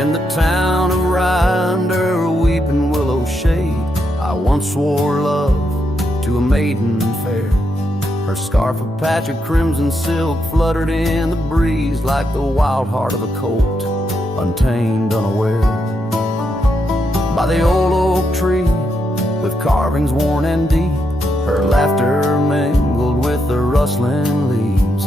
In the town of Rye, under a weeping willow shade, I once swore love to a maiden fair. Her scarf of patch of crimson silk fluttered in the breeze like the wild heart of a colt, untamed, unaware. By the old oak tree, with carvings worn and deep, her laughter mingled with the rustling leaves,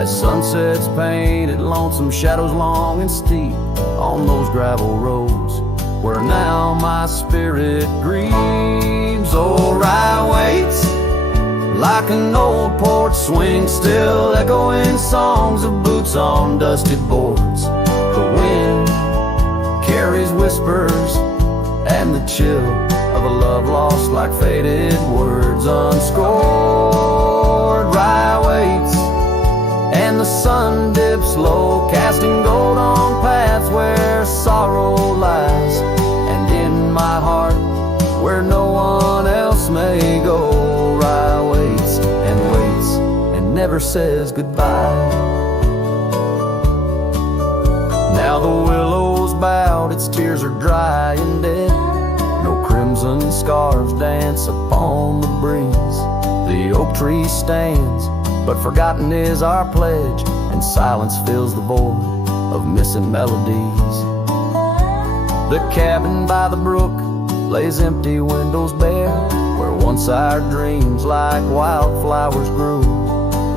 as sunsets painted lonesome shadows long and steep on those gravel roads where now my spirit grieves. Oh, Rye waits like an old porch swing, still echoing songs of boots on dusty boards. The wind carries whispers and the chill of a love lost like faded words unscored. Rye waits and the sun dips low, casting gold on paths where sorrow lies, and in my heart where no one else may go. Rye waits and never says goodbye. Now the willow's bowed, its tears are dry and dead, no crimson scarves dance upon the breeze. The oak tree stands, but forgotten is our pledge, and silence fills the void of missing melodies. The cabin by the brook lays empty, windows bare, where once our dreams like wildflowers grew.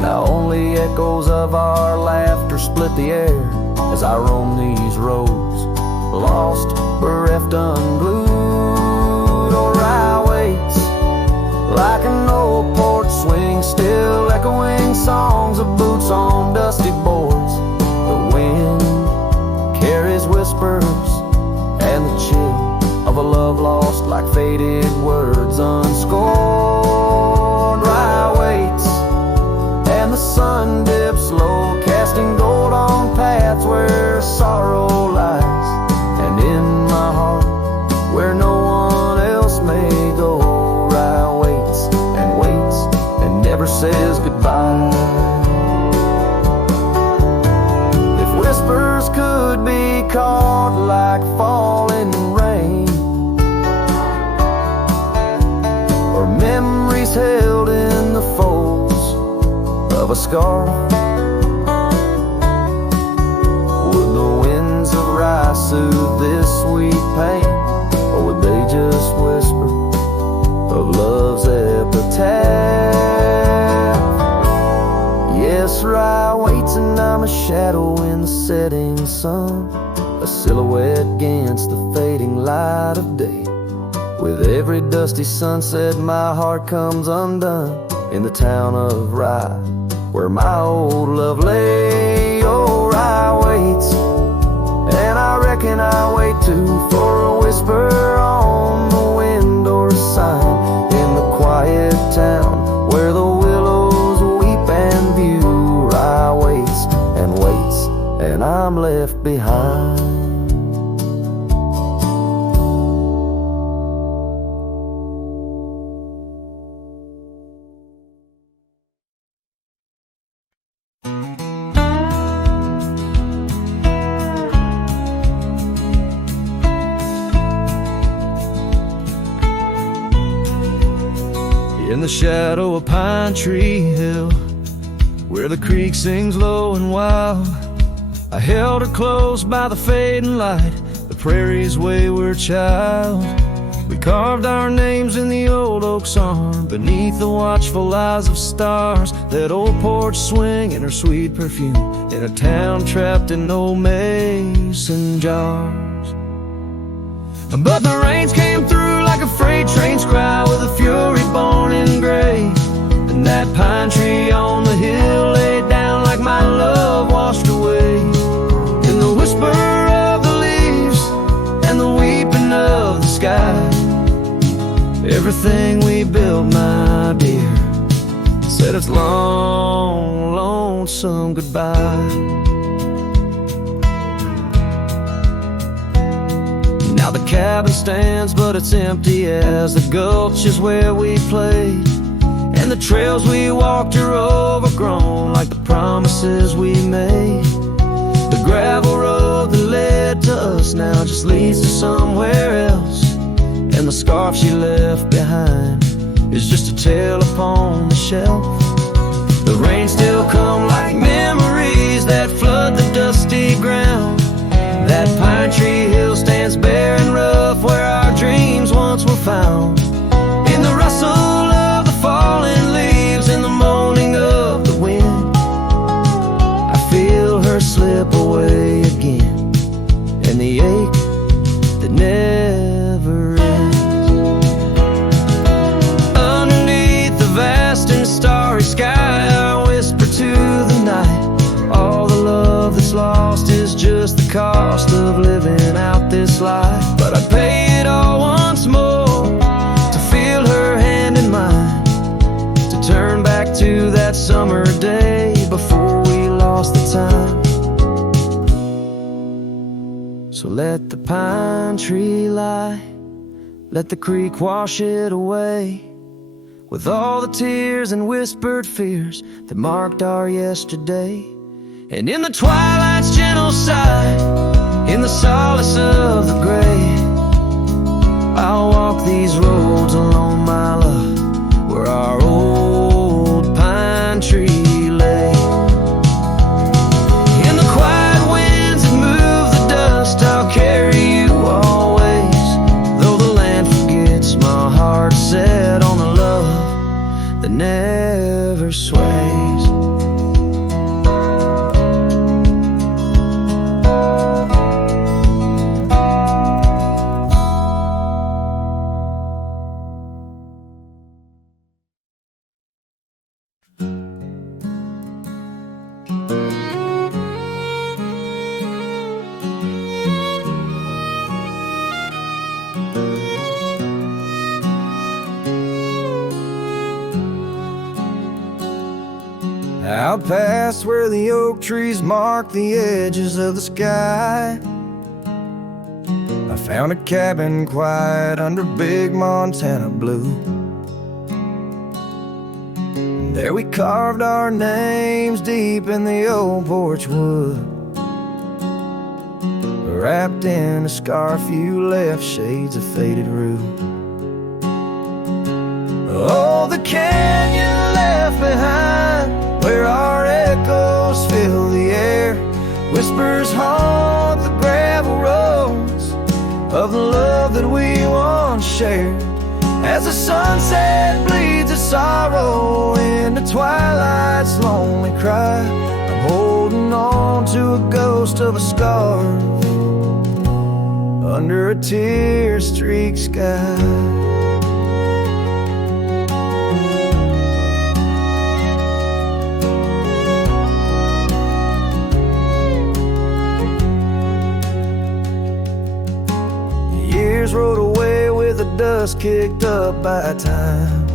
Now only echoes of our laughter split the air as I roam these roads, lost, bereft, unglued. Oh, Rye waits like an old porch swing, still echoing songs of boots on dusty boards. The wind carries whispers and the chill of a love lost like faded words unscored. Rye waits and the sun dips low, casting gold on paths where sorrow lies, and in my heart where no one else may go. Rye waits and never says goodbye. If whispers could be caught like falling rain, or memories held in the folds of a scarf, would the winds of Rye soothe this sweet pain, or would they just whisper of love's epitaph? Yes, Rye waits and I'm a shadow in the setting sun, a silhouette against the fading light of day. With every dusty sunset my heart comes undone in the town of Rye, where my old love lay. Oh, Rye waits, and I reckon I wait too, for a whisper on the window or a sign in the quiet town where the willows weep and view. Rye waits, and I'm left behind. In the shadow of Pine Tree Hill, where the creek sings low and wild, I held her close by the fading light, the prairie's wayward child. We carved our names in the old oak's arm, beneath the watchful eyes of stars. That old porch swing and her sweet perfume, in a town trapped in old mason jars. But the rains came through like a freight train's cry, with a fury born in gray. And that pine tree on the hill laid down like my love washed away. In the whisper of the leaves and the weeping of the sky, everything we built, my dear, said its long, lonesome goodbye. Now the cabin stands, but it's empty as the gulch is where we played. And the trails we walked are overgrown like the promises we made. The gravel road that led to us now just leads to somewhere else, and the scarf she left behind is just a tale upon the shelf. The rain still come like memories that flood the dusty ground. That pine tree hill stands bare and rough where our dreams once were found. In the rustle of the falling leaves, in the moaning of the wind, I feel her slip away again, and the ache that never ends. Underneath the vast and starry sky, I whisper to the night, all the love that's lost is just the cost of living out this life. But I'd pay it all once more to feel her hand in mine, to turn back to that summer day before we lost the time. So let the pine tree lie, let the creek wash it away, with all the tears and whispered fears that marked our yesterday. And in the twilight's gentle sigh, in the solace of the gray, I'll walk these roads alone, my love, where our old pine tree lay. In the quiet winds that move the dust, I'll carry you always, though the land forgets, my heart set on the love that never sways. Out past where the oak trees mark the edges of the sky, I found a cabin quiet under big Montana blue. And there we carved our names deep in the old porch wood. Wrapped in a scarf you left shades of faded rue. Oh, the canyon left behind, where our echoes fill the air, whispers haunt the gravel roads of the love that we once shared. As the sunset bleeds its sorrow into twilight's lonely cry, I'm holding on to a ghost of a scarf under a tear-streaked sky. Rode away with the dust kicked up by time.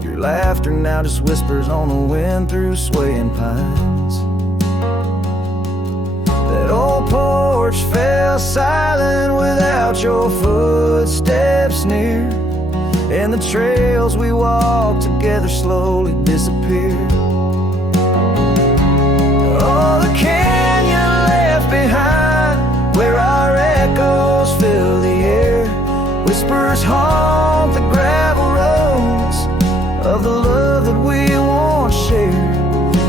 Your laughter now just whispers on the wind through swaying pines. That old porch fell silent without your footsteps near, and the trails we walked together slowly disappeared. Oh, the canyon left behind, where our echoes fill the air, whispers haunt the gravel roads of the love that we once shared.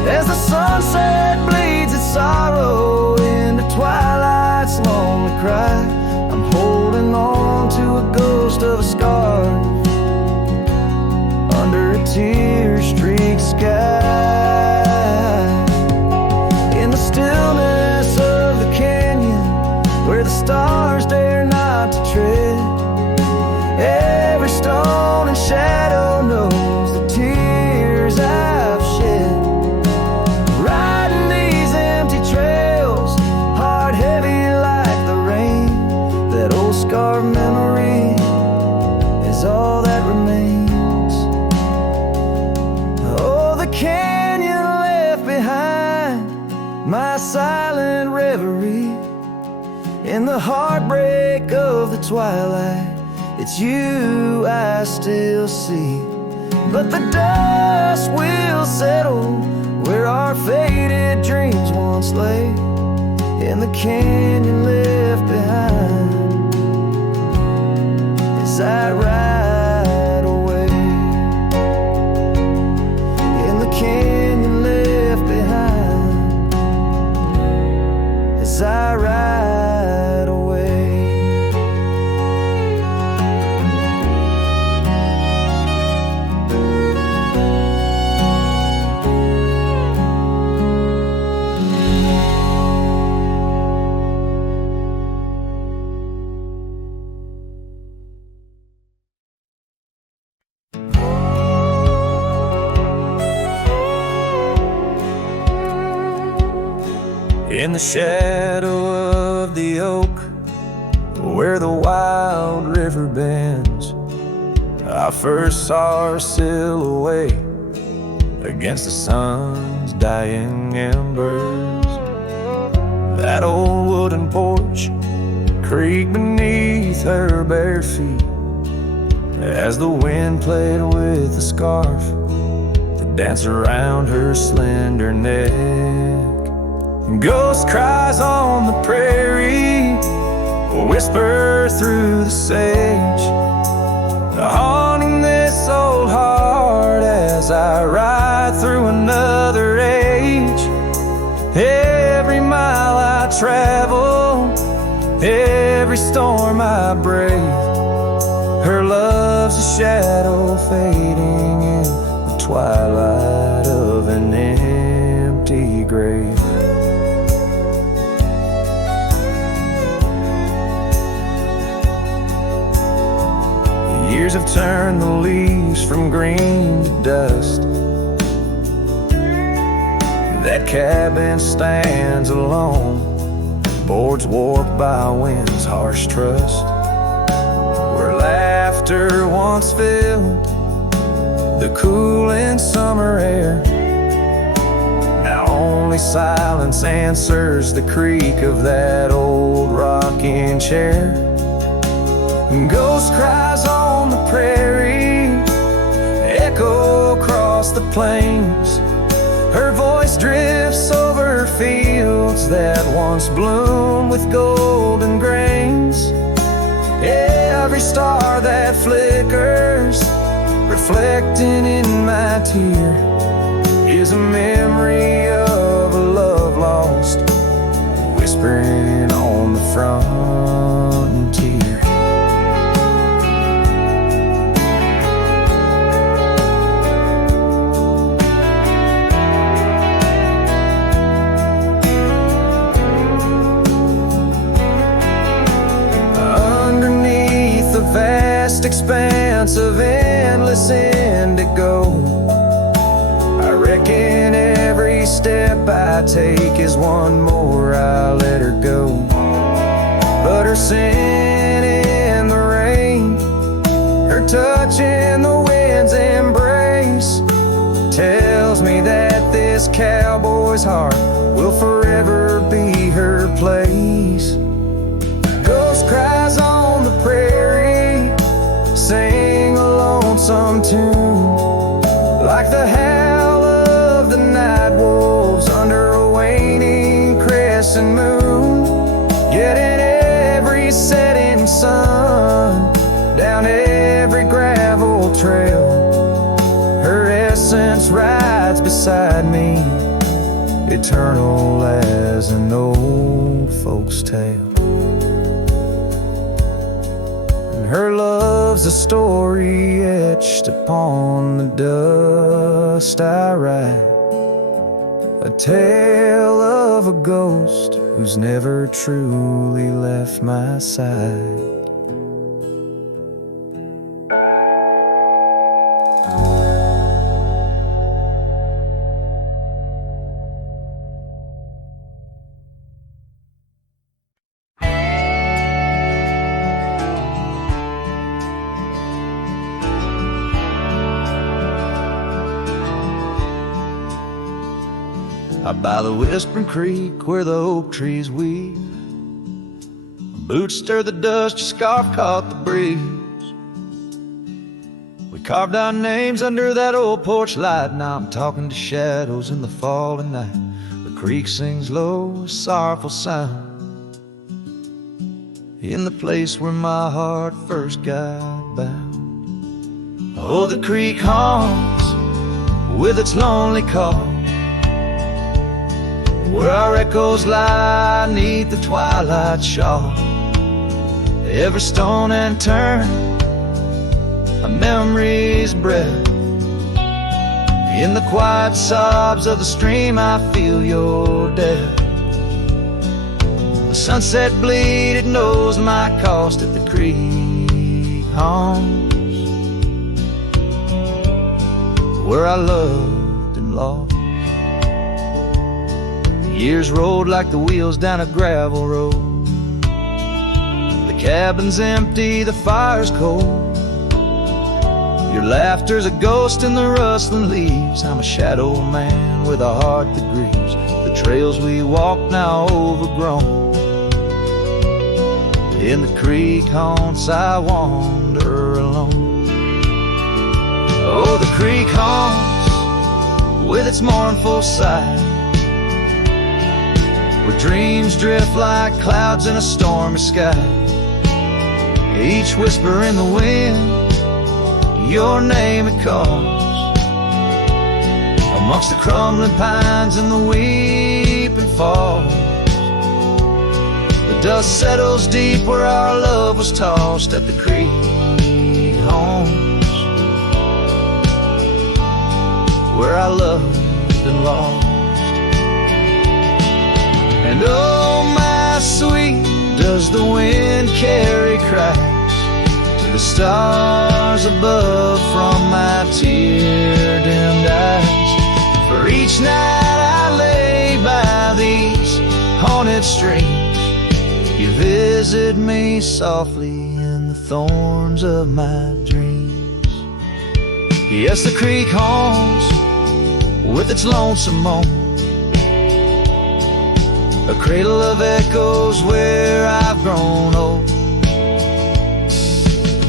As the sunset bleeds its sorrow into twilight's lonely cry, I'm holding on to a ghost of a scar under a tear-streaked sky. In the stillness of the canyon, where the stars dare not to tread, every stone and shadow knows the tears I've shed. Riding these empty trails, heart heavy like the rain, that old scarred memory is all that remains. Oh, the canyon left behind, my silent reverie. In the heartbreak of the twilight, it's you I still see. But the dust will settle where our faded dreams once lay, in the canyon left behind as I ride away, in the canyon left behind as I ride away. In the shadow of the oak, where the wild river bends, I first saw her silhouette against the sun's dying embers. That old wooden porch creaked beneath her bare feet as the wind played with the scarf that danced around her slender neck. Ghost cries on the prairie whisper through the sage, haunting this old heart as I ride through another age. Every mile I travel, every storm I brave, her love's a shadow fading in the twilight of an empty grave. Years have turned the leaves from green to dust. That cabin stands alone, boards warped by wind's harsh trust, where laughter once filled the cooling summer air. Now only silence answers the creak of that old rocking chair. Ghost cries on the prairie echo across the plains, her voice drifts over fields that once bloomed with golden grains. Every star that flickers, reflecting in my tear, is a memory of a love lost, whispering on the frontier. Vast expanse of endless indigo, I reckon every step I take is one more I let her go. But her scent in the rain, her touch in the wind's embrace, tells me that this cowboy's heart will forever be her place. Ghost cries on the prairie, sing a lonesome tune, like the howl of the night wolves under a waning crescent moon. Yet in every setting sun, down every gravel trail, her essence rides beside me, eternal as an old folk's tale. Her love's a story etched upon the dust I write, a tale of a ghost who's never truly left my side. Out by the whispering creek where the oak trees weave, boots stir the dust, your scarf caught the breeze. We carved our names under that old porch light. Now I'm talking to shadows in the falling night, with creek sings low, a sorrowful sound in the place where my heart first got bound. Oh, the creek haunts with its lonely call, where our echoes lie 'neath the twilight shawl. Every stone and turn, a memory's breath. In the quiet sobs of the stream, I feel your death. The sunset bleed, it knows my cost at the creek haunts, where I loved and lost. The years rolled like the wheels down a gravel road. The cabin's empty, the fire's cold. Your laughter's a ghost in the rustling leaves. I'm a shadow man with a heart that grieves. The trails we walk now overgrown. In the creek haunts I wander alone. Oh, the creek haunts with its mournful sigh, where dreams drift like clouds in a stormy sky. Each whisper in the wind, your name it calls. Amongst the crumbling pines and the weeping falls, the dust settles deep where our love was tossed at the creek haunts, where I loved and lost. And oh, my sweet, does the wind carry cracks to the stars above from my tear-dimmed eyes? For each night I lay by these haunted streams, you visit me softly in the thorns of my dreams. Yes, the creek haunts with its lonesome moan, a cradle of echoes where I've grown old.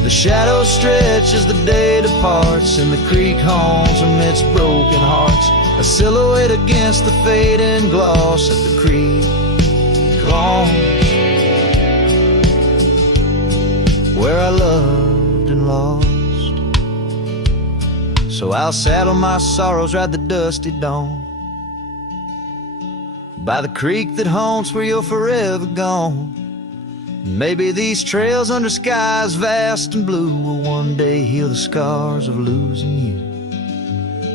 The shadows stretch as the day departs, and the creek haunts amidst broken hearts, a silhouette against the fading gloss at the creek haunts, where I loved and lost. So I'll saddle my sorrows, ride the dusty dawn by the creek that haunts where you're forever gone. Maybe these trails under skies vast and blue will one day heal the scars of losing you.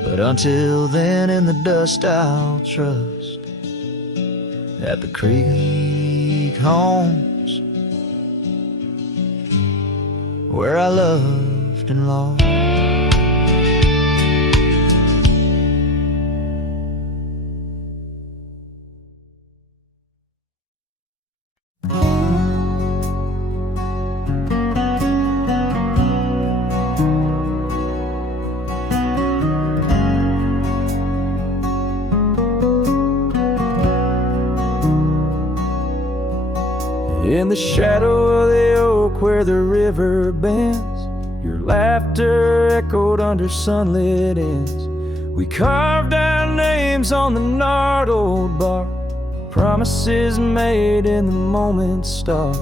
But until then, in the dust I'll trust that the creek haunts, where I loved and lost. In the shadow of the oak where the river bends, your laughter echoed under sunlit ends. We carved our names on the gnarled old bark, promises made in the moment's start.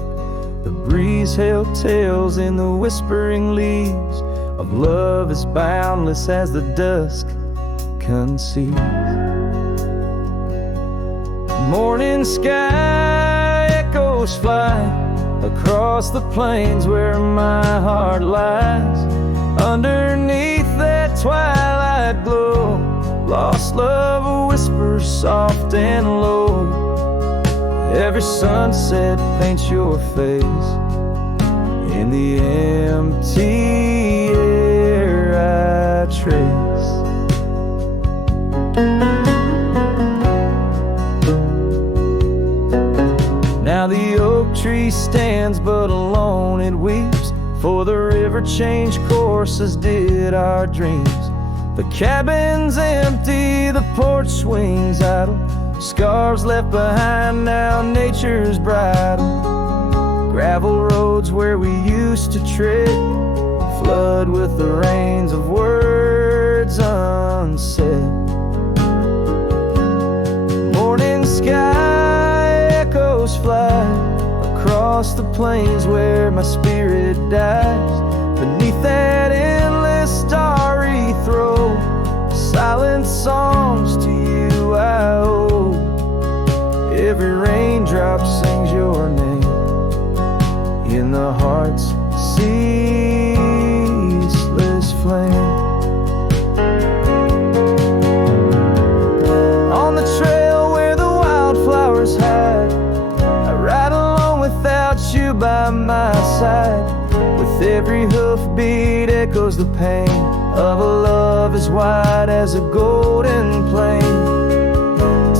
The breeze held tales in the whispering leaves of love as boundless as the dusk conceives. Morning sky echoes fly across the plains where my heart lies. Underneath that twilight glow, lost love whispers soft and low. Every sunset paints your face in the empty air I trace. Now the oak tree stands but alone it weeps, for the river changed courses did our dreams. The cabin's empty, the porch swings idle, scars left behind now nature's bridle. Gravel roads where we used to tread flood with the rains of words unsaid. Morning sky echoes fly across the plains where my spirit dies. Beneath that endless starry throw, silent songs to you I owe. Every raindrop sings your name in the heart's ceaseless flame. On the trail where the wildflowers hide, I ride along without you by my side. With every hoofbeat echoes the pain of a love as wide as a golden plain.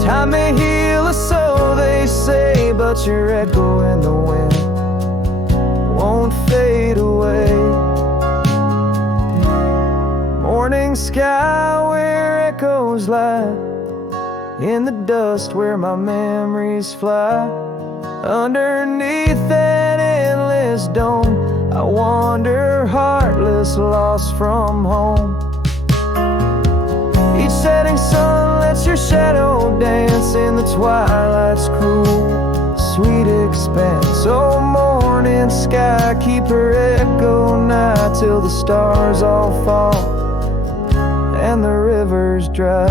Time may heal us, so they say, but your echo in the wind won't fade away. Morning sky where echoes lie, in the dust where my memories fly. Underneath that endless dome, I wander heartless, lost from home. Each setting sun lets your shadow dance in the twilight's cruel, sweet expanse. Oh, morning sky, keep her echo nigh till the stars all fall and the rivers dry.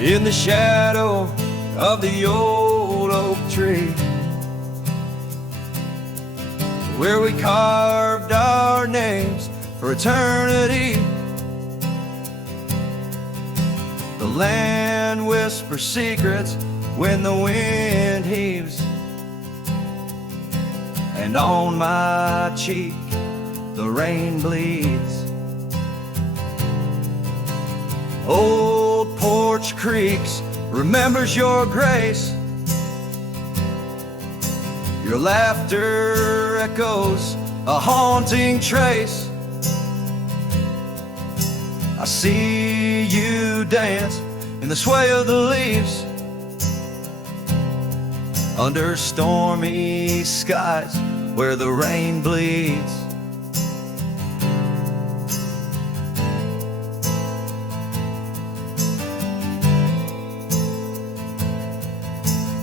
In the shadow of the old oak tree, where we carved our names for eternity, the land whispers secrets when the wind heaves, and on my cheek the rain bleeds. Old porch creaks remembers your grace. Your laughter echoes a haunting trace. I see you dance in the sway of the leaves, under stormy skies where the rain bleeds.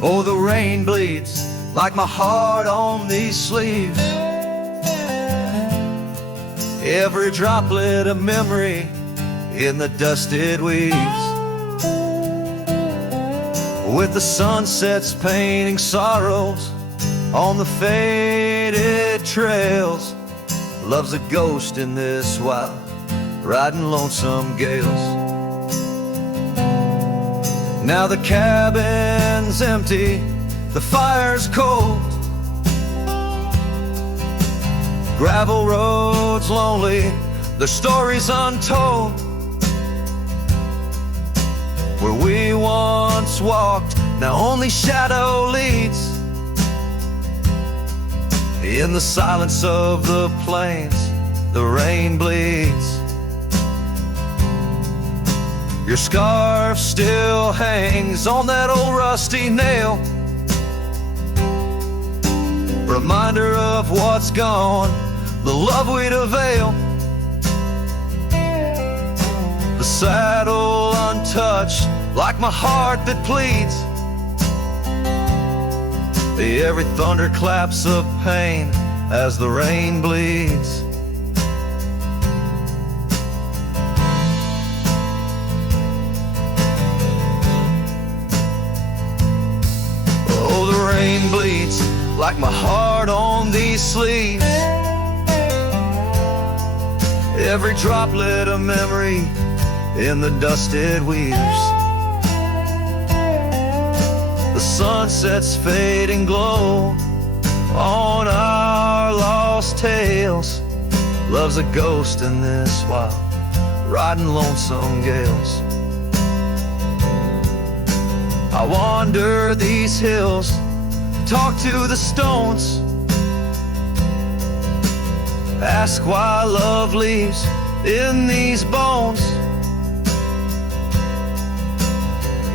Oh, the rain bleeds like my heart on these sleeves. Every droplet of memory in the dusted weeds. With the sunsets painting sorrows on the faded trails. Love's a ghost in this wild, riding lonesome gales. Now the cabin's empty, the fire's cold, gravel roads lonely, their stories untold. Where we once walked, now only shadow leads. In the silence of the plains, the rain bleeds. Your scarf still hangs on that old rusty nail, reminder of what's gone, the love we'd avail. The saddle untouched, like my heart that pleads. Every thunder claps of pain as the rain bleeds. Oh, the rain bleeds like my heart on these sleeves. Every droplet of memory in the dusted weaves. The sunset's fading glow on our lost tales. Love's a ghost in this wild, riding lonesome gales. I wander these hills, talk to the stones, ask why love leaves in these bones.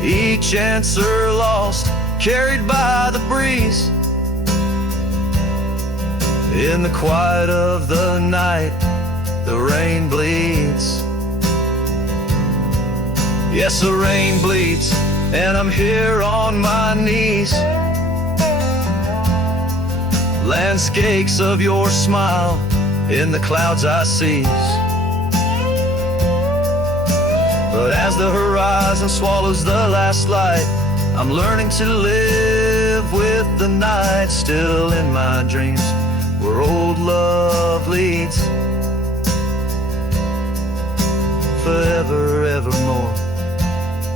Each answer lost, carried by the breeze. In the quiet of the night, the rain bleeds. Yes, the rain bleeds, and I'm here on my knees. Landscapes of your smile in the clouds I seize. But as the horizon swallows the last light, I'm learning to live with the night. Still in my dreams, where old love leads, forever, evermore,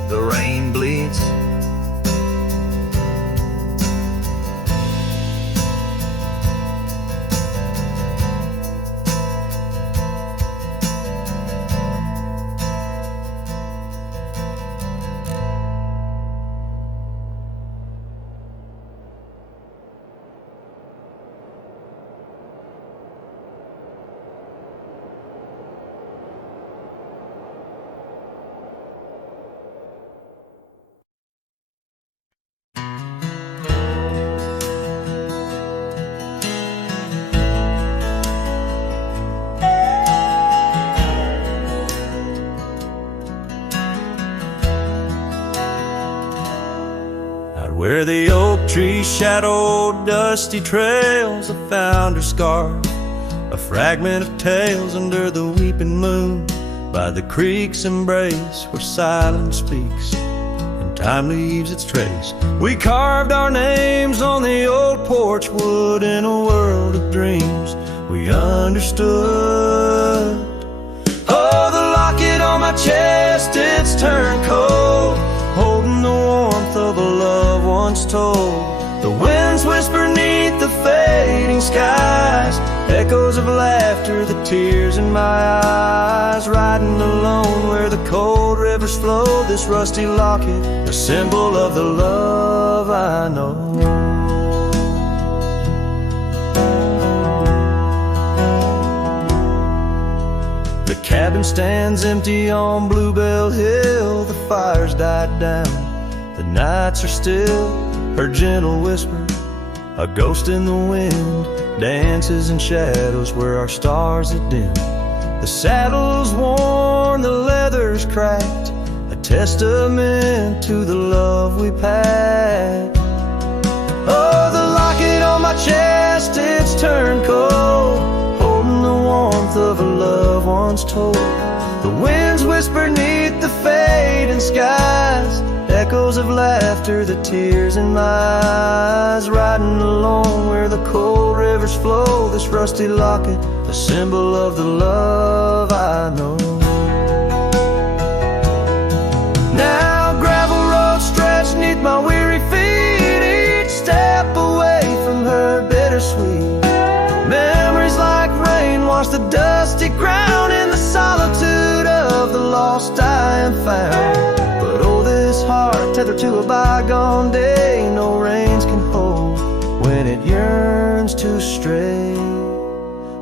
the rain bleeds. Where the oak tree shadowed dusty trails, I found her scarf, a fragment of tales under the weeping moon, by the creek's embrace where silence speaks and time leaves its trace. We carved our names on the old porch wood in a world of dreams we understood. Oh, the locket on my chest, it's turned cold, holding the warmth of a love once told. The winds whisper neath the fading skies, echoes of laughter, the tears in my eyes. Riding alone where the cold rivers flow, this rusty locket, a symbol of the love I know. The cabin stands empty on Bluebell Hill, the fire's died down, the nights are still. Her gentle whisper, a ghost in the wind, dances in shadows where our stars had dimmed. The saddle's worn, the leather's cracked, a testament to the love we packed. Oh, the locket on my chest, it's turned cold, holding the warmth of a love once told. The winds whisper neath the fading skies, echoes of laughter, the tears in my eyes. Riding alone where the cold rivers flow, this rusty locket, a symbol of the love I know. Now gravel roads stretch neath my weary feet, each step away from her bittersweet. Memories like rain wash the dusty ground, in the solitude of the lost I am found. But oh, this heart tethered to a bygone day, no reins can hold when it yearns to stray.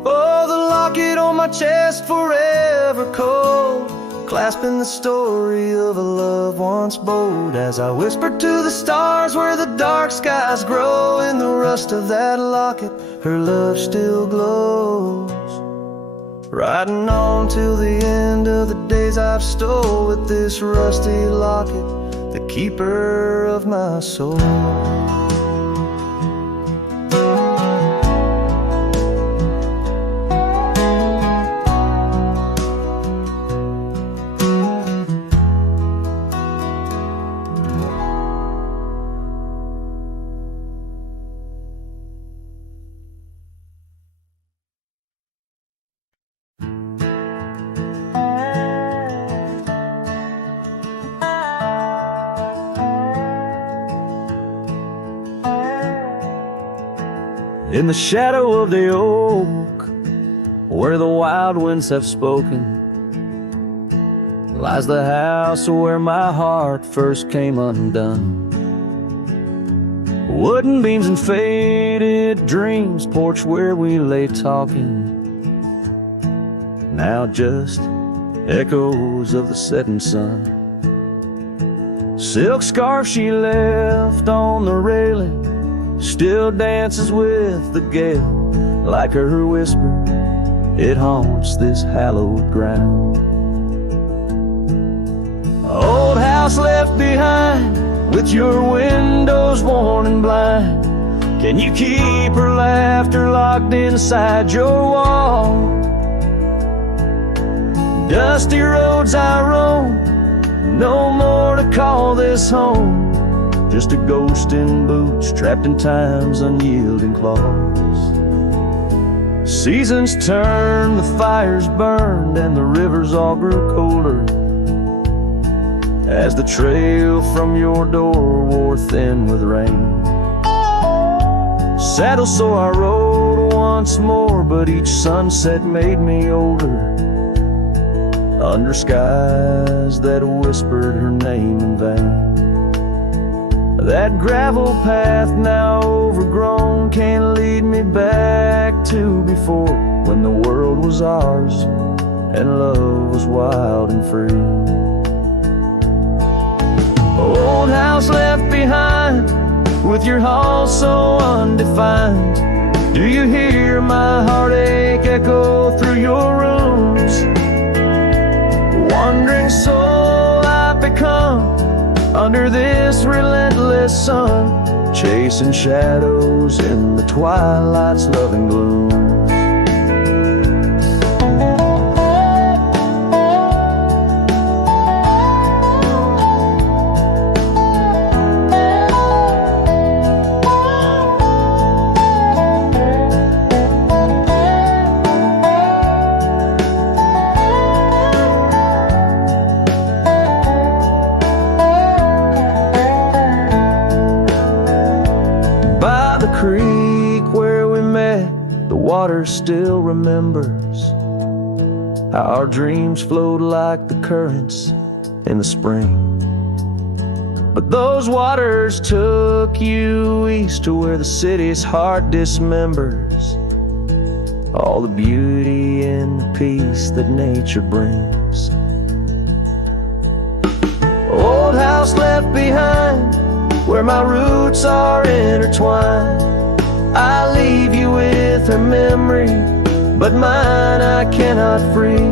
Oh, the locket on my chest, forever cold, clasping the story of a love once bold. As I whisper to the stars where the dark skies grow, in the rust of that locket, her love still glows. Riding on till the end of the days I've stole, with this rusty locket, the keeper of my soul. In the shadow of the oak, where the wild winds have spoken, lies the house where my heart first came undone. Wooden beams and faded dreams, porch where we lay talking, now just echoes of the setting sun. Silk scarf she left on the railing still dances with the gale. Like her whisper, it haunts this hallowed ground. Old house left behind, with your windows worn and blind. Can you keep her laughter locked inside your wall? Dusty roads I roam, no more to call this home. Just a ghost in boots, trapped in time's unyielding claws. Seasons turned, the fires burned, and the rivers all grew colder, as the trail from your door wore thin with rain. Saddle so I rode once more, but each sunset made me older, under skies that whispered her name in vain. That gravel path now overgrown can't lead me back to before, when the world was ours and love was wild and free. Old house left behind, with your hall so undefined. Do you hear my heartache echo through your rooms? Wandering soul I've become, under this relentless sun, chasing shadows in the twilight's loving gloom. Water still remembers how our dreams flowed like the currents in the spring. But those waters took you east to where the city's heart dismembers all the beauty and the peace that nature brings. Old house left behind, where my roots are intertwined. I leave you with her memory, but mine I cannot free.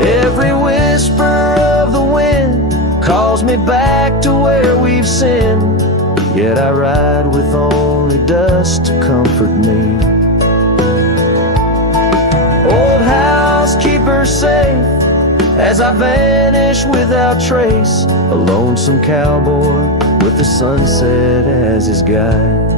Every whisper of the wind calls me back to where we've sinned, yet I ride with only dust to comfort me. Old house, keep her safe as I vanish without trace, a lonesome cowboy with the sunset as his guide.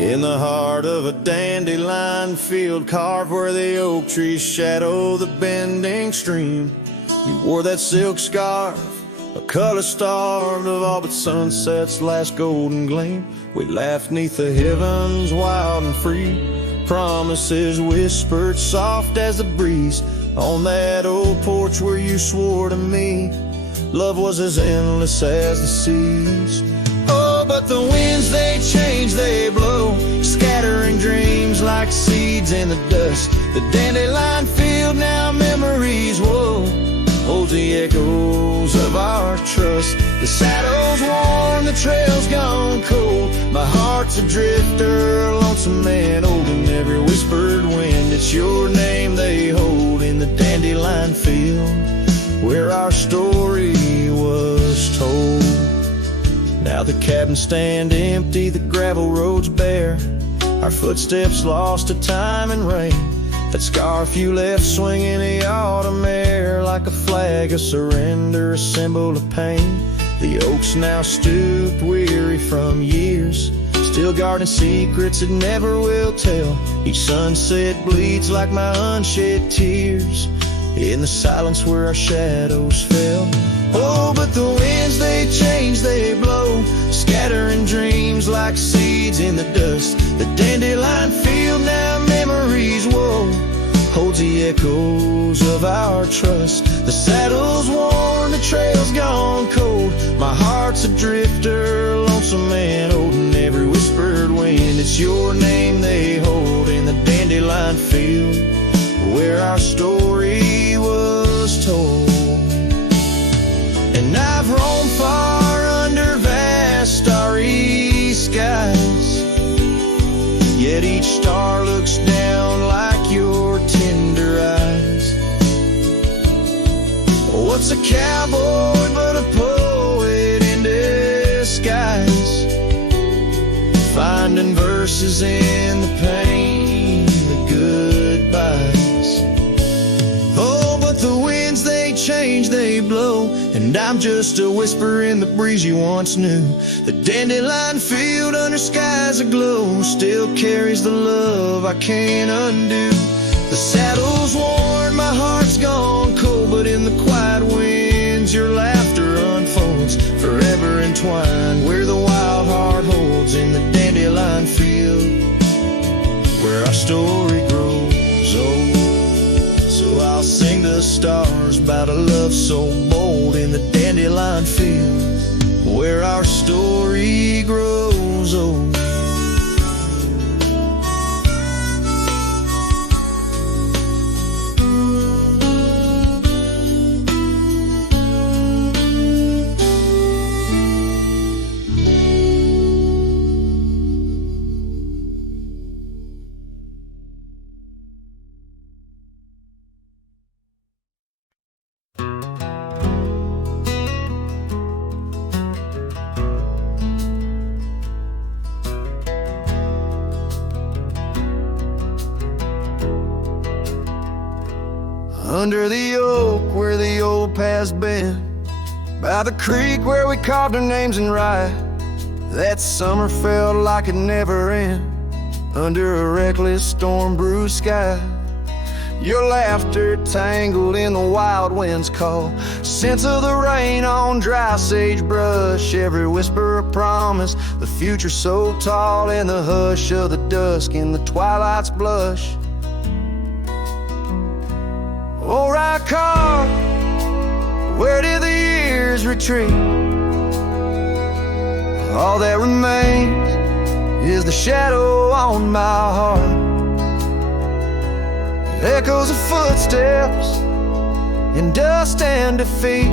In the heart of a dandelion field, carved where the oak trees shadow the bending stream, you wore that silk scarf, a color starved of all but sunset's last golden gleam. We laughed neath the heavens wild and free, promises whispered soft as a breeze, on that old porch where you swore to me love was as endless as the seas. But the winds, they change, they blow, scattering dreams like seeds in the dust. The dandelion field, now memories, whoa, holds the echoes of our trust. The saddle's worn, the trail's gone cold, my heart's a drifter, lonesome and old, and every whispered wind, it's your name they hold in the dandelion field, where our story was told. Now the cabins stand empty, the gravel roads bare, our footsteps lost to time and rain. That scarf you left swinging in the autumn air, like a flag of surrender, a symbol of pain. The oaks now stooped, weary from years, still guarding secrets that never will tell. Each sunset bleeds like my unshed tears in the silence where our shadows fell. Oh, but the winds, they change, they blow, scattering dreams like seeds in the dust. The dandelion field now memories woe holds the echoes of our trust. The saddle's worn, the trail's gone cold. My heart's a drifter, lonesome and old, and every whispered wind, it's your name they hold in the dandelion field where our story was told. And I've roamed far under vast starry skies, yet each star looks down like your tender eyes. What's a cowboy but a poet in disguise, finding verses in the pain, the goodbyes. Oh, but the winds, they change, they blow, and I'm just a whisper in the breeze you once knew. The dandelion field under skies aglow still carries the love I can't undo. The saddle's worn, my heart's gone cold, but in the quiet winds your laughter unfolds, forever entwined where the wild heart holds in the dandelion field where our story grows old. So I'll sing the stars about a love so bold in the dandelion field where our story grows old. Under the oak where the old path's been, by the creek where we carved our names in rye, that summer felt like it never end, under a reckless storm-bruised sky. Your laughter tangled in the wild wind's call, scents of the rain on dry sagebrush, every whisper of promise, the future so tall, and the hush of the dusk in the twilight's blush. Oh, right car, where did the years retreat? All that remains is the shadow on my heart, echoes of footsteps in dust and defeat.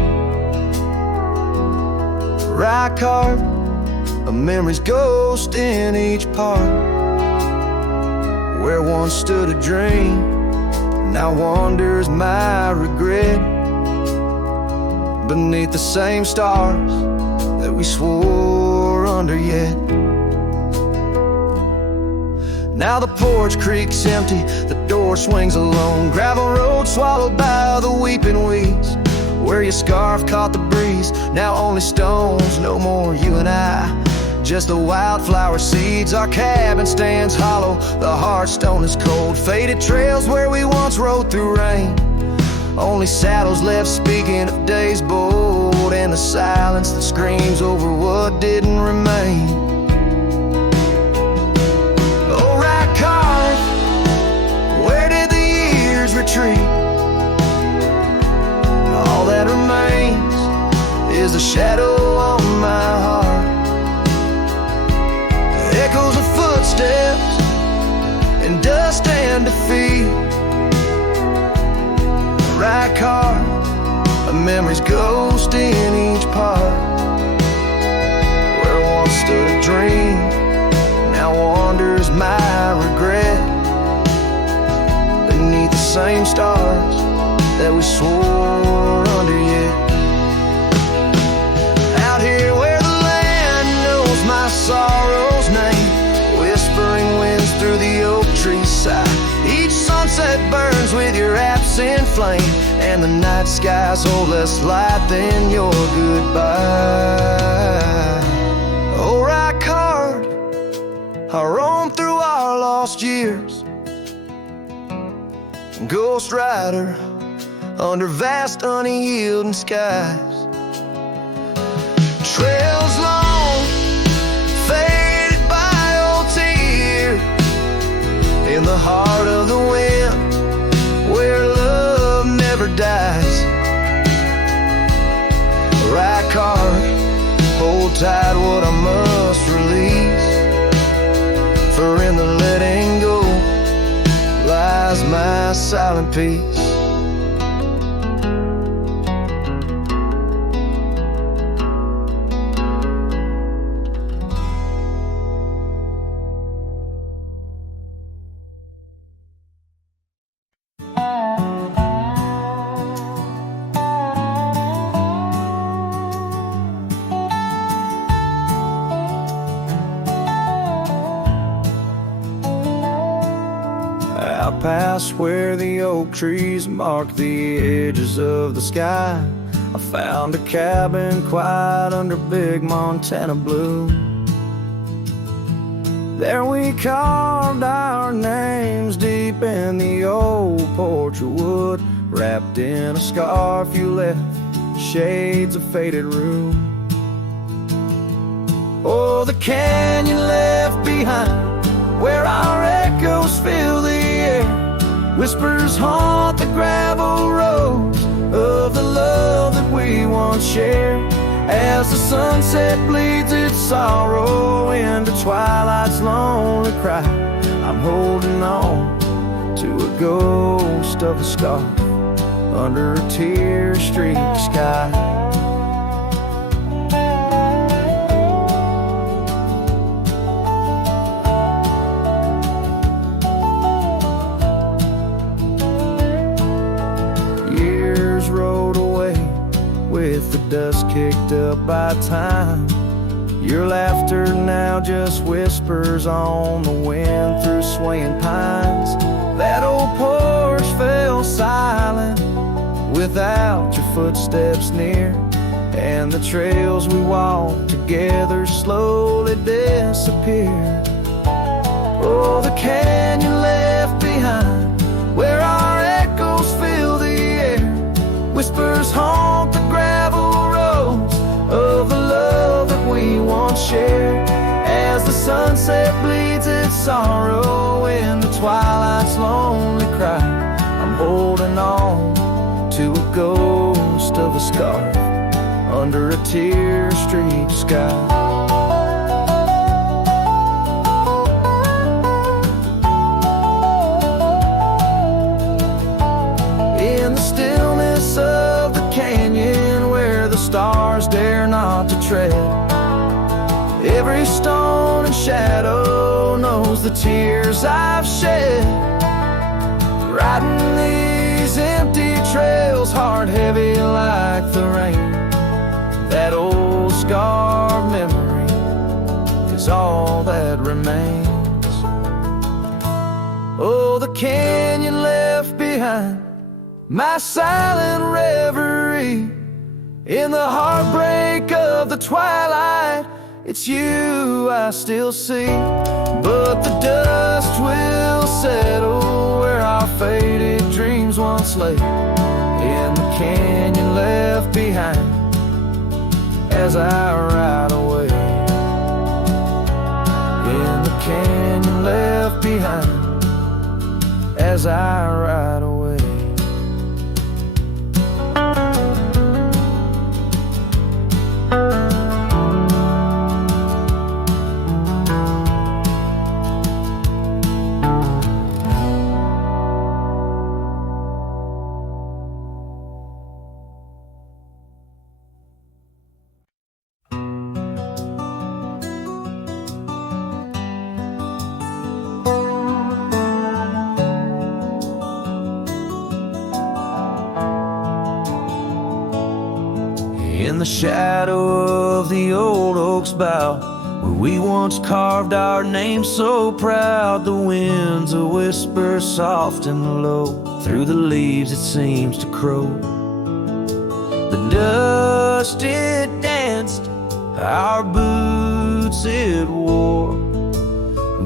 Right car, a memory's ghost in each part, where once stood a dream, now wanders my regret, beneath the same stars that we swore under yet. Now the porch creaks empty, the door swings alone, gravel road swallowed by the weeping weeds, where your scarf caught the breeze, now only stones, no more you and I, just the wildflower seeds. Our cabin stands hollow, the hearthstone is cold, faded trails where we once rode through rain, only saddles left speaking of days bold, and the silence that screams over what didn't remain. Oh, right car, where did the years retreat? All that remains is a shadow on my heart, echoes of footsteps in dust and defeat. Right car, a memory's ghost in each part, where once stood a dream, now wanders my regret, beneath the same stars that we swore under yet. Out here where the land knows my sorrow's name, whispering winds through sunset burns with your absent flame, and the night skies hold less light than your goodbye. Oh, right card, I roam through our lost years, Ghost Rider under vast unyielding skies. Trails long, faded by old tears, in the heart of the wind, where love never dies. Right card, hold tight what I must release, for in the letting go lies my silent peace. Past where the oak trees mark the edges of the sky, I found a cabin quiet under big Montana blue. There we carved our names deep in the old porch of wood, wrapped in a scarf you left, shades of faded rue. Oh, the canyon left behind, where our echoes fill the air, whispers haunt the gravel roads of the love that we once shared. As the sunset bleeds its sorrow into twilight's lonely cry, I'm holding on to a ghost of a scarf under a tear-streaked sky. With the dust kicked up by time, your laughter now just whispers on the wind through swaying pines. That old porch fell silent without your footsteps near, and the trails we walked together slowly disappeared. Oh, the canyon left behind, where our echoes fill the air, whispers haunt the gravel roads of the love that we once shared. As the sunset bleeds its sorrow into twilight's lonely cry, I'm holding on to a ghost of a scarf under a tear-streaked sky. Of the canyon where the stars dare not to tread, every stone and shadow knows the tears I've shed. Riding these empty trails, heart heavy like the rain, that old scarred memory is all that remains. Oh, the canyon left behind, my silent reverie in the heartbreak of the twilight. It's you I still see, but the dust will settle where our faded dreams once lay, in the canyon left behind as I ride away. In the canyon left behind as I ride away. In the shadow of the old oak's bough, where we once carved our name so proud. The wind's a whisper soft and low, through the leaves it seems to crow. The dust it danced, our boots it wore,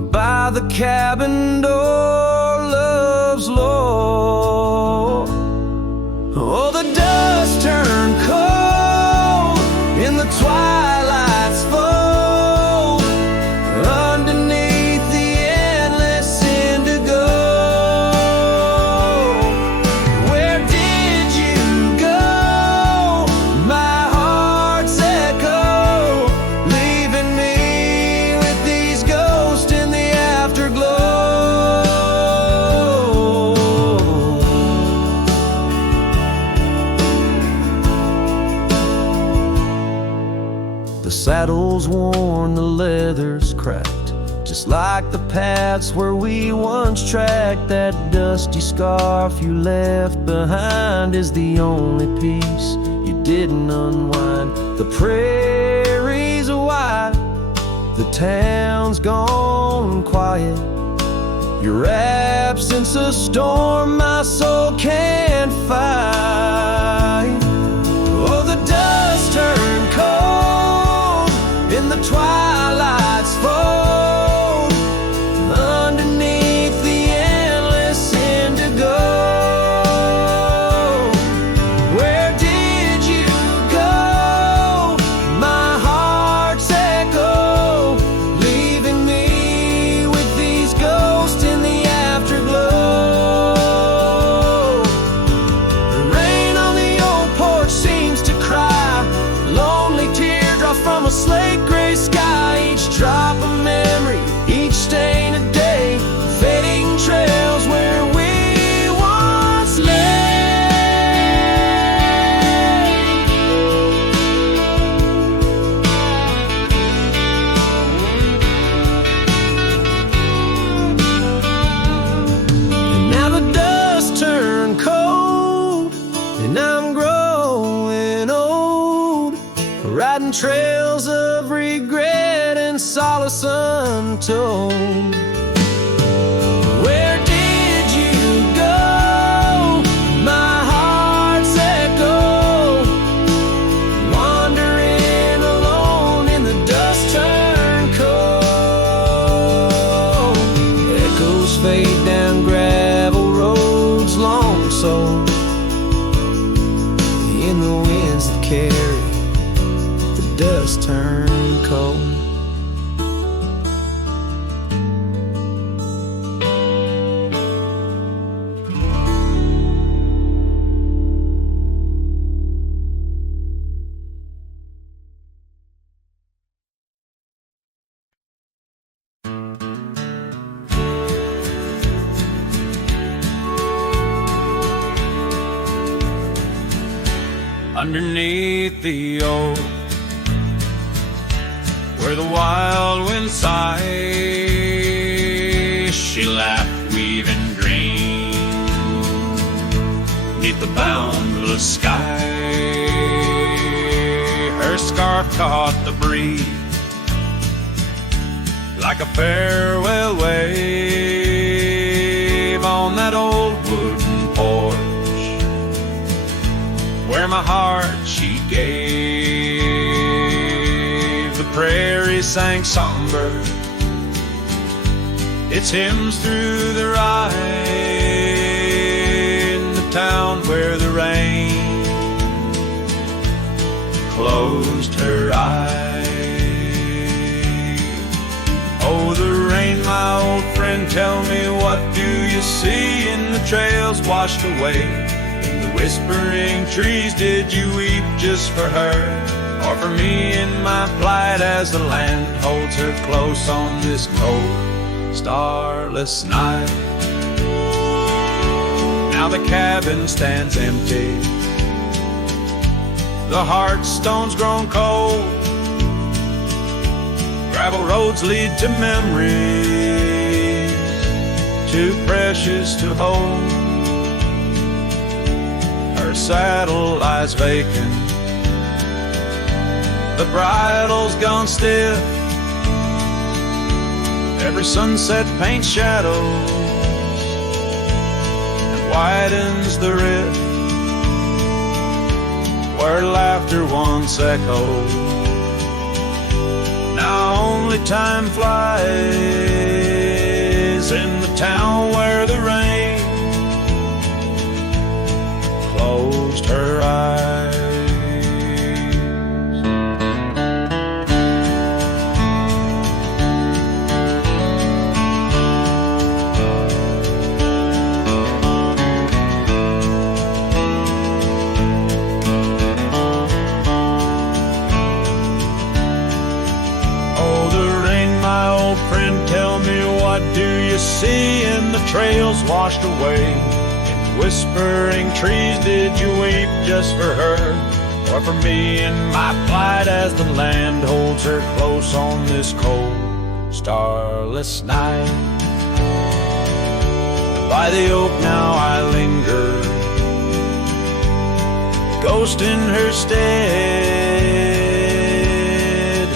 by the cabin door, love's lore. Oh, the dust turned cold in the twilight's fold, underneath the endless indigo. Where did you go, my heart's echo, leaving me with these ghosts in the afterglow? The saddle's worn, the leather's cracked, just like the paths where we once tracked. That dusty scarf you left behind is the only piece you didn't unwind. The prairie's wide, the town's gone quiet, your absence a storm my soul can't fight. Oh, the dust turned cold in the twilight's fold, underneath the endless indigo. Where did you go, my heart's echo, leaving me with these ghosts in the afterglow? The rain on the old porch seems to cry, lonely teardrops from a slate gray sky. Each drop a memory, each stain a day, fading trails where we once lay. And now the dust turned cold, and I'm growing old, riding trails of regret and solace untold. Where did you go, my heart's echo, wandering alone in the dust turned cold? Echoes fade down gravel roads long sold, in the winds that carry the dust turned cold. Underneath the oak, where the wild wind sighs, she laughed, weaving green, neath the boundless sky. Her scarf caught the breeze like a farewell wave on that old wooden porch, where my heart she gave. The prairie sang songbird its hymns through the rye, in the town where the rain closed her eyes. Oh, the rain, my old friend, tell me, what do you see in the trails washed away? Whispering trees, did you weep just for her, or for me in my plight, as the land holds her close on this cold, starless night? Now the cabin stands empty, the hearthstone's grown cold, gravel roads lead to memories too precious to hold. Her saddle lies vacant, the bridle's gone stiff, Every sunset paints shadows and widens the rift where laughter once echoed. Now only time flies in the town where the rain closed her eyes. What do you see in the trails washed away? In whispering trees, did you weep just for her? Or for me in my plight as the land holds her close on this cold, starless night? By the oak now I linger, ghost in her stead,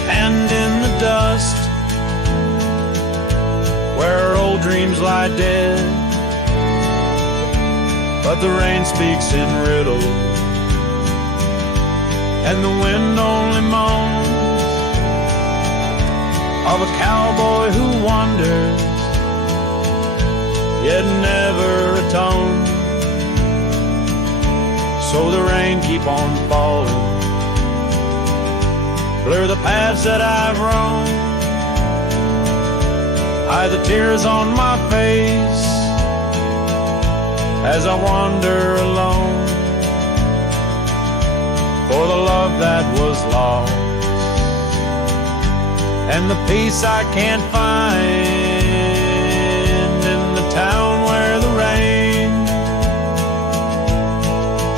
and in the dust where old dreams lie dead. But the rain speaks in riddles, and the wind only moans of a cowboy who wanders, yet never atones. So the rain keep on falling, blur the paths that I've roamed, hide the tears on my face as I wander alone for the love that was lost and the peace I can't find in the town where the rain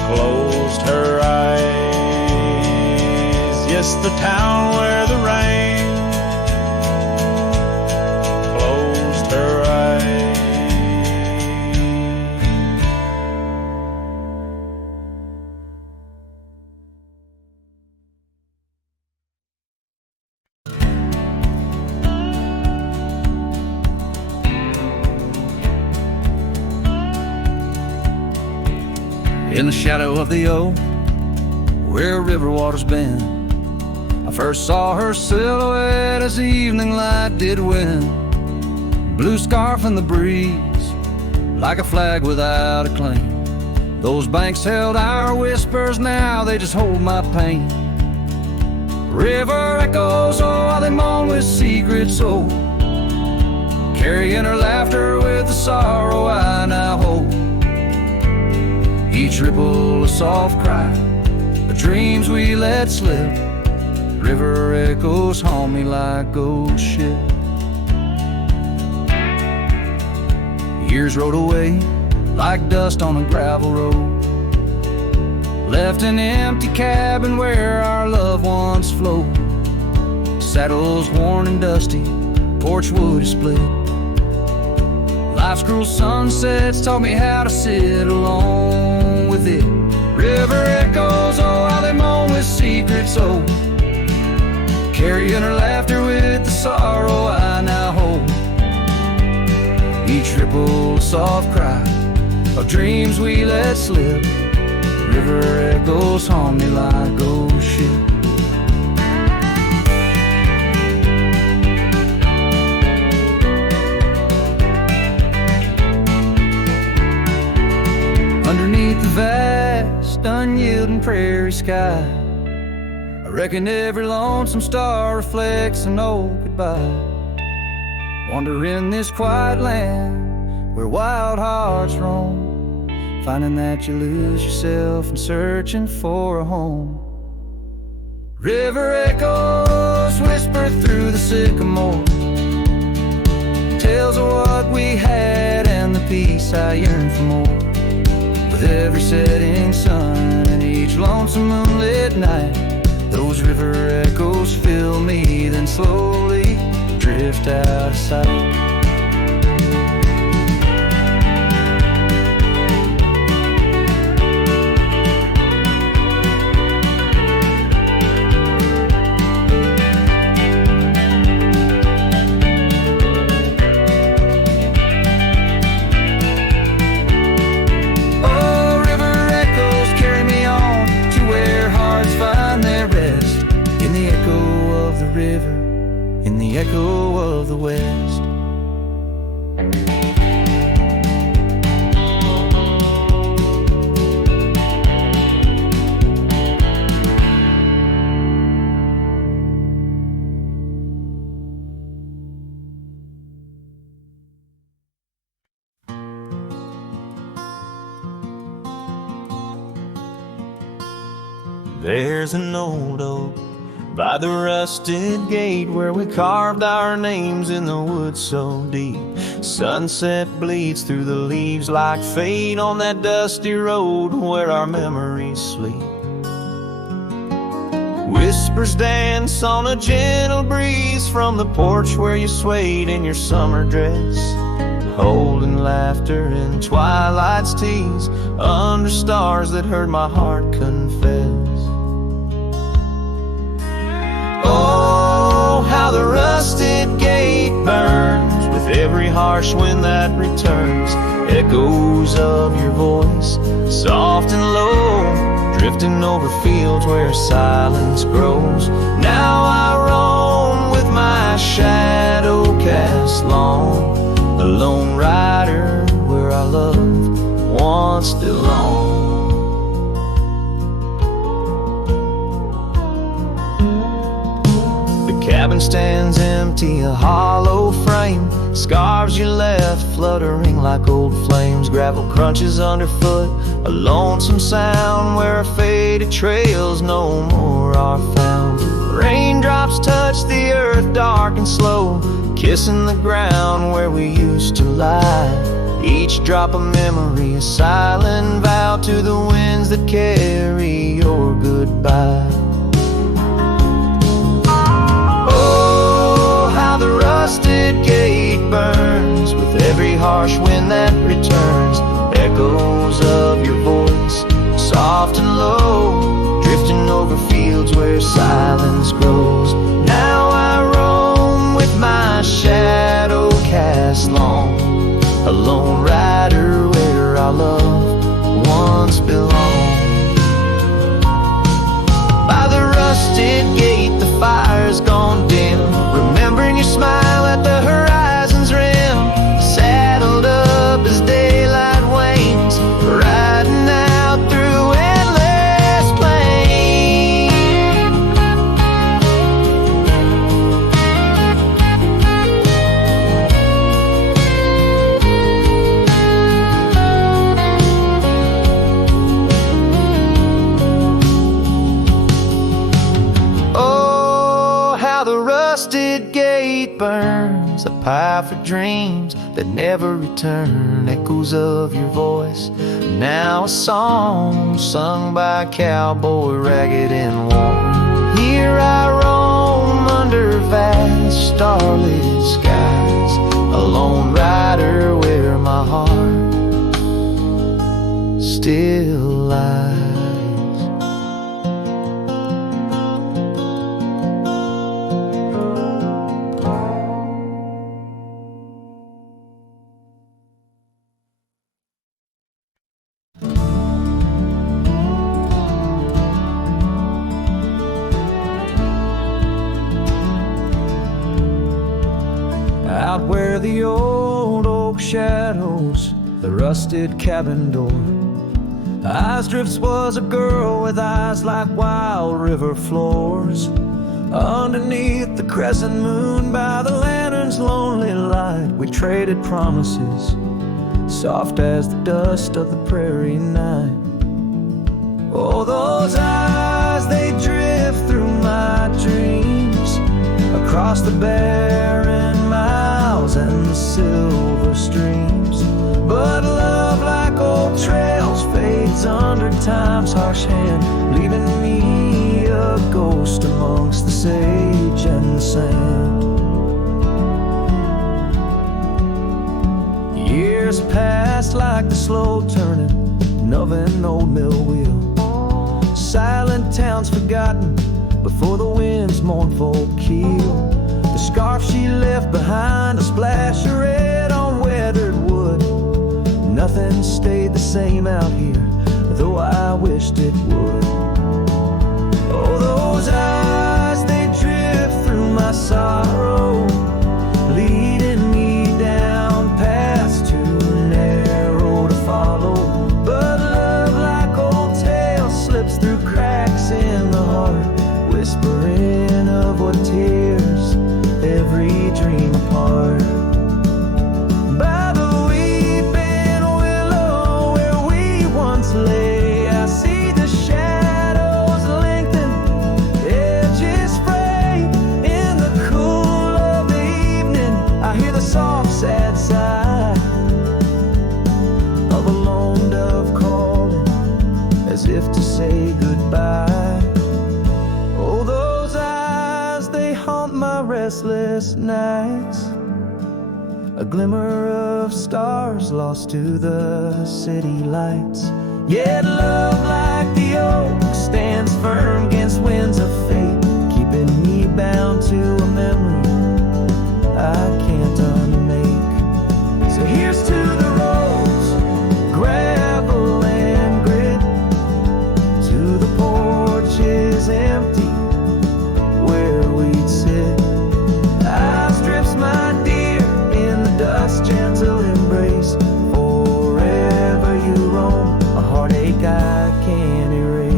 closed her eyes. Yes, the town where the rain her eyes. In the shadow of the oak, where river water's been, I first saw her silhouette as the evening light did win. Blue scarf in the breeze, like a flag without a claim. Those banks held our whispers, now they just hold my pain. River echoes, oh, how they moan with secret soul, carrying her laughter with the sorrow I now hold. Each ripple a soft cry, the dreams we let slip. River echoes haunt me like ghost ship. Years rode away like dust on a gravel road, left an empty cabin where our loved ones float. Saddles worn and dusty, porch wood is split. Life's cruel sunsets taught me how to sit alone with it. River echoes, oh, how they moan with secret soul, carrying her laughter with the sorrow I now hold. Each ripple a soft cry of dreams we let slip. River echoes haunt me like ghost ship. Underneath the vast, unyielding prairie sky, I reckon every lonesome star reflects an old goodbye. Wander in this quiet land where wild hearts roam, finding that you lose yourself and searching for a home. River echoes whisper through the sycamore, tales of what we had and the peace I yearn for more. With every setting sun and each lonesome moonlit night, those river echoes fill me, then slowly drift out of sight. the echo of the West. There's an old oak by the rusted gate where we carved our names in the wood so deep. Sunset bleeds through the leaves like fate on that dusty road where our memories sleep. Whispers dance on a gentle breeze from the porch where you swayed in your summer dress, holding laughter in twilight's tease under stars that heard my heart confess. Oh, how the rusted gate burns with every harsh wind that returns. Echoes of your voice, soft and low, drifting over fields where silence grows. Now I roam with my shadow cast long, a lone rider where our love once belonged. Cabin stands empty, a hollow frame. Scarves you left fluttering like old flames. Gravel crunches underfoot, a lonesome sound where our faded trails no more are found. Raindrops touch the earth dark and slow, kissing the ground where we used to lie. Each drop of memory, a silent vow to the winds that carry your goodbye. The rusted gate burns with every harsh wind that returns. Echoes of your voice, soft and low, drifting over fields where silence grows. Now I roam with my shadow cast long, a lone rider where our love once belonged. By the rusted gate the fire's gone dim, remembering your smile at the horizon's rim. Saddled up as daylight wanes, riding out through endless plain. Oh, how the rusted gate burns, a pyre for dreams that never return. Echoes of your voice, now a song sung by a cowboy ragged and worn. Here I roam under vast starlit skies, a lone rider where my heart still lies. Out where the old oak shadows the rusted cabin door, Eyes Drifts was a girl with eyes like wild river floors. Underneath the crescent moon by the lantern's lonely light, we traded promises, soft as the dust of the prairie night. Oh, those eyes, they drift through my dreams, across the barren miles and the silver streams. But love, like old trails, fades under time's harsh hand, leaving me a ghost amongst the sage and the sand. Years passed like the slow turning of an old mill wheel, silent towns forgotten before the wind's mournful keel. The scarf she left behind, a splash of red on weathered wood. Nothing stayed the same out here, though I wished it would. Oh, those eyes, they drift through my sorrow, if to say goodbye. Oh, those eyes, they haunt my restless nights. A glimmer of stars lost to the city lights. Yet love like the oak stands firm against winds of fate, keeping me bound to a memory I can't unmake. So here's to the roads, gravel and grit, to the porches empty where we'd sit. I strips my dear in the dust, gentle embrace. Forever you roam, a heartache I can't erase.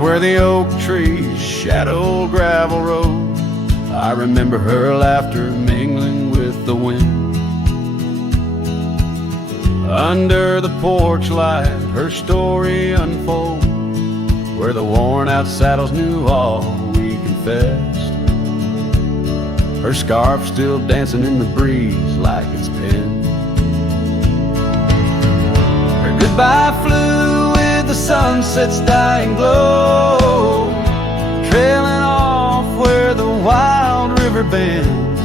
Where the oak trees shadow gravel road, I remember her laughter mingling with the wind. Under the porch light, her story unfolds, where the worn out saddles knew all we confessed. Her scarf still dancing in the breeze like it's pinned. Her goodbye flew with the sunset's dying glow, trailing off where the wild river bends.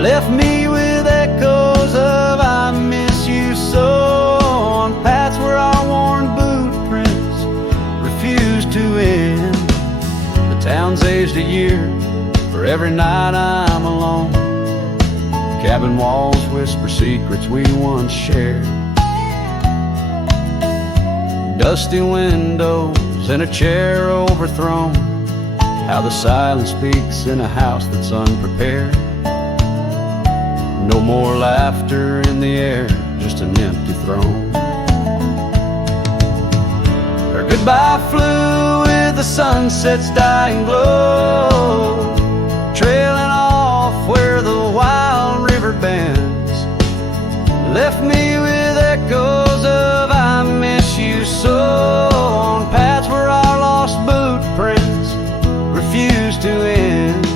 Left me with echoes of I miss you so, on paths where our worn boot prints refuse to end. The town's aged a year for every night I'm alone. Cabin walls whisper secrets we once shared. Dusty windows and a chair overthrown, how the silence speaks in a house that's unprepared. No more laughter in the air, just an empty throne. Her goodbye flew with the sunset's dying glow, trailing off where the wild river bends. Left me with echoes of I miss you so, on paths where our lost boot prints refuse to end.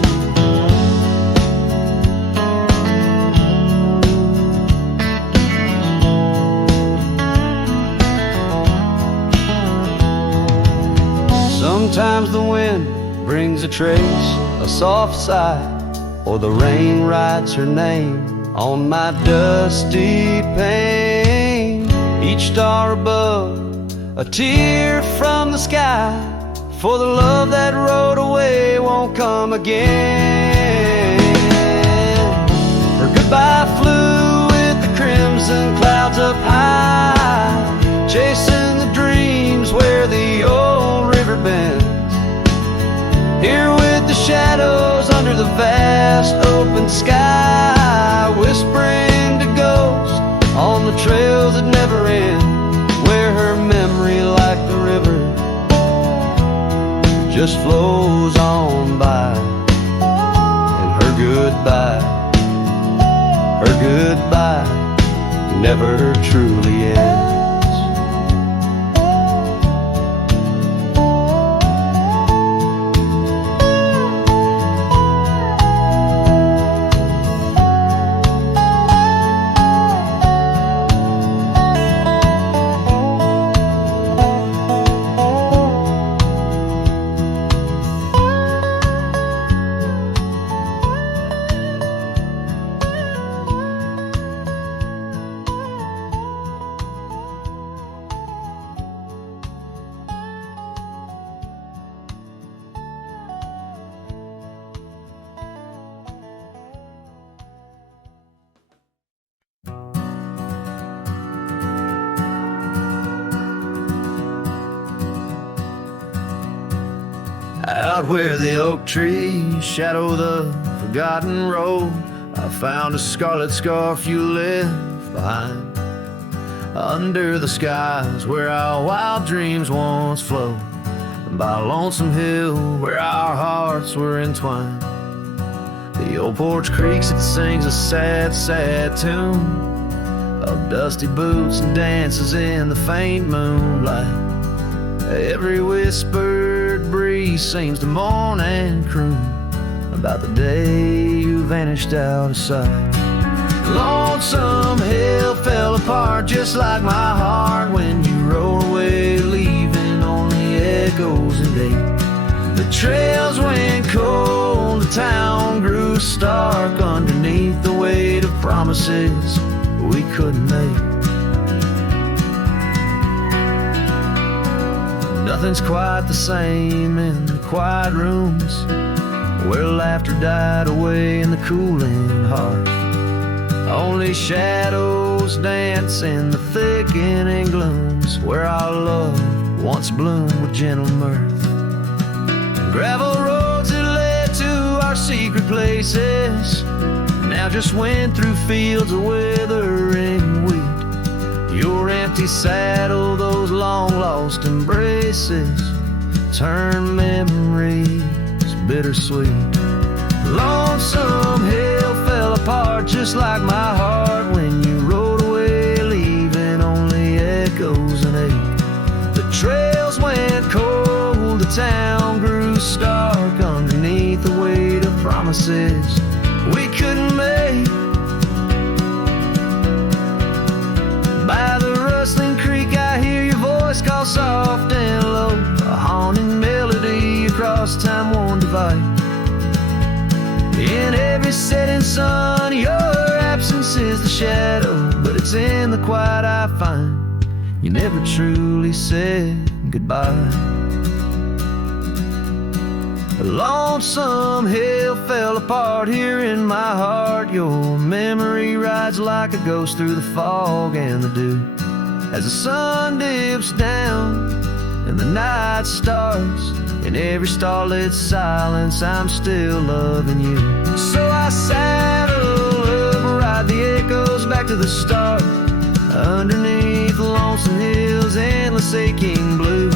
Sometimes the wind brings a trace, a soft sigh, or the rain writes her name on my dusty pane. Each star above, a tear from the sky, for the love that rode away won't come again. Her goodbye flew with the crimson clouds up high, chasing the dreams where the old river bends. Here with the shadows under the vast open sky, whispering to ghosts on the trails that never end, where her memory like the river just flows on by. And her goodbye never truly ends. Out where the oak trees shadow the forgotten road, I found a scarlet scarf you left behind. Under the skies where our wild dreams once flowed, by a lonesome hill where our hearts were entwined. The old porch creaks, it sings a sad, sad tune of dusty boots and dances in the faint moonlight. Every whispered breeze seems to mourn and croon about the day you vanished out of sight. Lonesome hill fell apart just like my heart when you rode away, leaving only echoes and date. The trails went cold, the town grew stark underneath the weight of promises we couldn't make. Nothing's quite the same in the quiet rooms where laughter died away in the cooling heart. Only shadows dance in the thickening glooms where our love once bloomed with gentle mirth. Gravel roads that led to our secret places now just went through fields of withering wheat. Your empty saddle, those long lost embraces, turn memories bittersweet. Lonesome hill fell apart just like my heart when you rode away, leaving only echoes and ache. The trails went cold, the town grew stark underneath the weight of promises we couldn't make. By the rustling creek I hear your voice call soft and low, a haunting melody across time-worn divide. In every setting sun, your absence is the shadow, but it's in the quiet I find you never truly said goodbye. A lonesome hill fell apart here in my heart. Your memory rides like a ghost through the fog and the dew as the sun dips down and the night starts. In every starlit silence, I'm still loving you. So I saddle up, ride the echoes back to the start, underneath the lonesome hills, endless aching blue,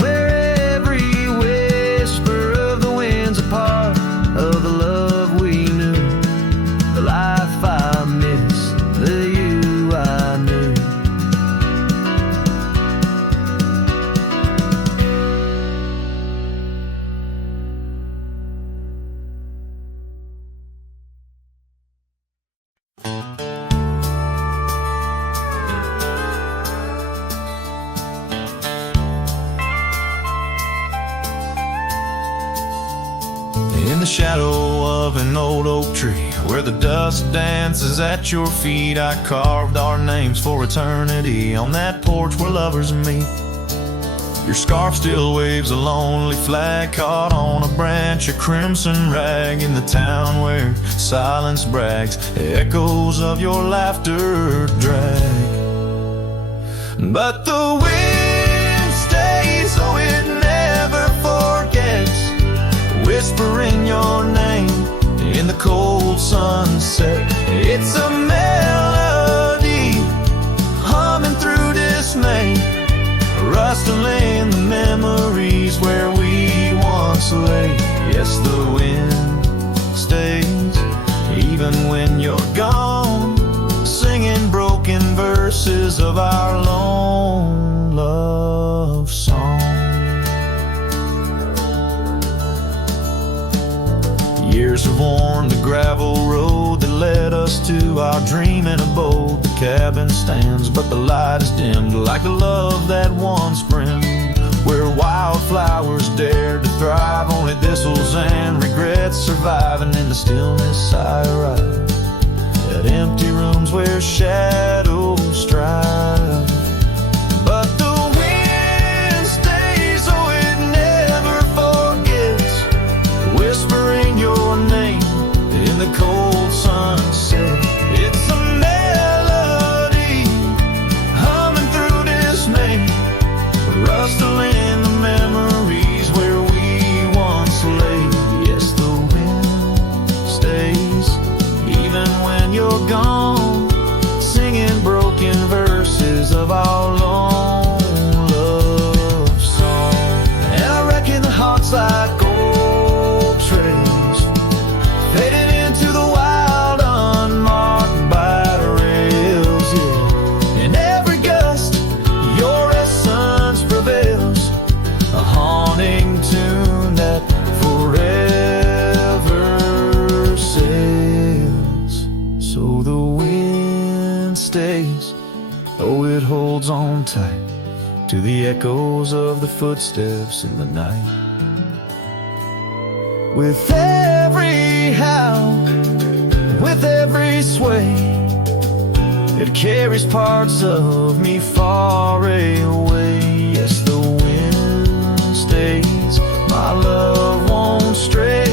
where every whisper of the wind's a part of the love we knew, the life I miss, the you I knew. In the shadow of an old oak tree, where the dust dances at your feet, I carved our names for eternity on that porch where lovers meet. Your scarf still waves a lonely flag caught on a branch, a crimson rag in the town where silence brags, echoes of your laughter drag. But the wind stays, oh it never forgets, whispering your name in the cold sunset. It's a melody humming through dismay, rustling the memories where we once lay. Yes, the wind stays even when you're gone, singing broken verses of our lone love song. Years have worn the gravel road that led us to our dreaming abode. The cabin stands, but the light is dimmed like the love that once brimmed, where wildflowers dared to thrive, only thistles and regrets surviving. In the stillness I arrive at empty rooms where shadows strive. But the wind stays, oh it never forgets, whispering your name in the cold sunset. It's a melody humming through dismay, rustling the memories where we once lay. Yes, the wind stays even when you're gone, singing tight to the echoes of the footsteps in the night. With every howl, with every sway, it carries parts of me far away. Yes, the wind stays, my love won't stray,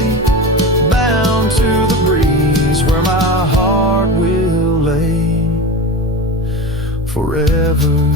bound to the breeze where my heart will lay forever.